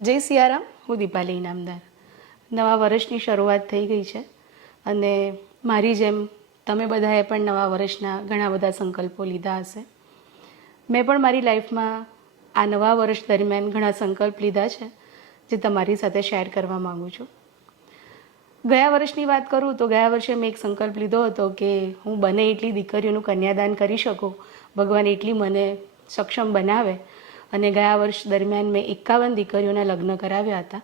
જય સિયારામ, હું દીપાલી ઇનામદાર. નવા વર્ષની શરૂઆત થઈ ગઈ છે અને મારી જેમ તમે બધાએ પણ નવા વર્ષના ઘણા બધા સંકલ્પો લીધા હશે. મેં પણ મારી લાઈફમાં આ નવા વર્ષ દરમિયાન ઘણા સંકલ્પ લીધા છે જે તમારી સાથે શેર કરવા માગું છું. ગયા વર્ષની વાત કરું તો ગયા વર્ષે મેં એક સંકલ્પ લીધો હતો કે હું બને એટલી દીકરીઓનું કન્યાદાન કરી શકું, ભગવાન એટલી મને સક્ષમ બનાવે અને ગયા વર્ષ દરમિયાન મેં એકાવન દીકરીઓના લગ્ન કરાવ્યા હતા.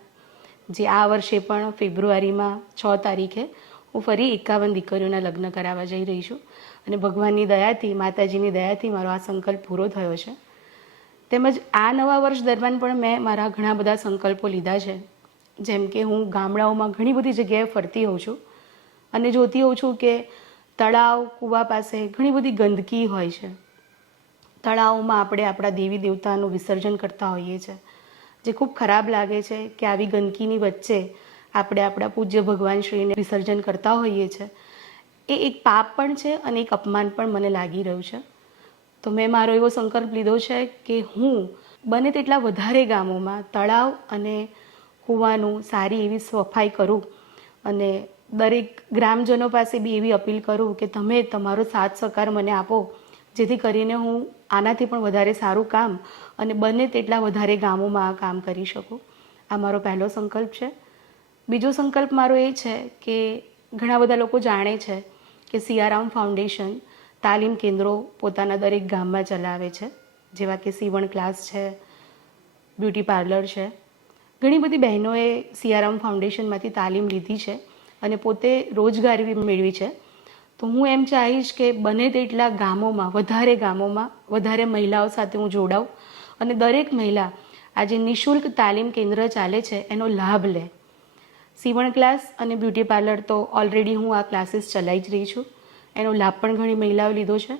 જે આ વર્ષે પણ ફેબ્રુઆરીમાં છ તારીખે હું ફરી એકાવન દીકરીઓના લગ્ન કરાવવા જઈ રહી છું. અને ભગવાનની દયાથી, માતાજીની દયાથી મારો આ સંકલ્પ પૂરો થયો છે. તેમજ આ નવા વર્ષ દરમિયાન પણ મેં મારા ઘણા બધા સંકલ્પો લીધા છે. જેમ કે હું ગામડાઓમાં ઘણી બધી જગ્યાએ ફરતી હોઉં છું. અને જોતી હોઉં છું કે તળાવ, કૂવા પાસે ઘણી બધી ગંદકી હોય છે. તળાવમાં આપણે આપણા દેવી દેવતાનું વિસર્જન કરતા હોઈએ છીએ જે ખૂબ ખરાબ લાગે છે કે આવી ગંદકીની વચ્ચે આપણે આપણા પૂજ્ય ભગવાન શ્રીને વિસર્જન કરતા હોઈએ છીએ એ એક પાપ પણ છે અને એક અપમાન પણ મને લાગી રહ્યું છે. તો મેં મારો એવો સંકલ્પ લીધો છે કે હું બને તેટલા વધારે ગામોમાં તળાવ અને કૂવાનું સારી એવી સફાઈ કરું અને દરેક ગ્રામજનો પાસે બી એવી અપીલ કરું કે તમે તમારો સાથ સહકાર મને આપો. જેથી કરીને હું આનાથી પણ વધારે સારું કામ અને બને તેટલા વધારે ગામોમાં આ કામ કરી શકું. આ મારો પહેલો સંકલ્પ છે. બીજો સંકલ્પ મારો એ છે કે ઘણા બધા લોકો જાણે છે કે સિયારામ ફાઉન્ડેશન તાલીમ કેન્દ્રો પોતાના દરેક ગામમાં ચલાવે છે. જેવા કે સીવણ ક્લાસ છે, બ્યુટી પાર્લર છે. ઘણી બધી બહેનોએ સિયારામ ફાઉન્ડેશનમાંથી તાલીમ લીધી છે અને પોતે રોજગારી મેળવી છે. તો હું એમ ચાહીશ કે બને તેટલા ગામોમાં, વધારે ગામોમાં, વધારે મહિલાઓ સાથે હું જોડાઉં અને દરેક મહિલા આ જે નિઃશુલ્ક તાલીમ કેન્દ્ર ચાલે છે, એનો લાભ લે. સીવણ ક્લાસ અને બ્યુટી પાર્લર તો ઓલરેડી હું આ ક્લાસીસ ચલાવી જ રહી છું. એનો લાભ પણ ઘણી મહિલાઓ લીધો છે.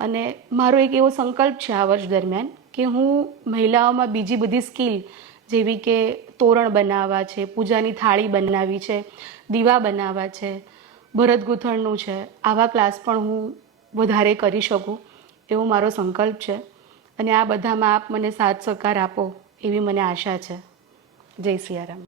અને મારો એક એવો સંકલ્પ છે આ વર્ષ દરમિયાન કે હું મહિલાઓમાં બીજી બધી સ્કિલ જેવી કે તોરણ બનાવવા છે, પૂજાની થાળી બનાવવી છે, દીવા બનાવવા છે ભરત ગૂંથણનું છે. આવા ક્લાસ પણ હું વધારે કરી શકું એવો મારો સંકલ્પ છે. અને આ બધામાં આપ મને સાથ સહકાર આપો એવી મને આશા છે. જય સિયારામ.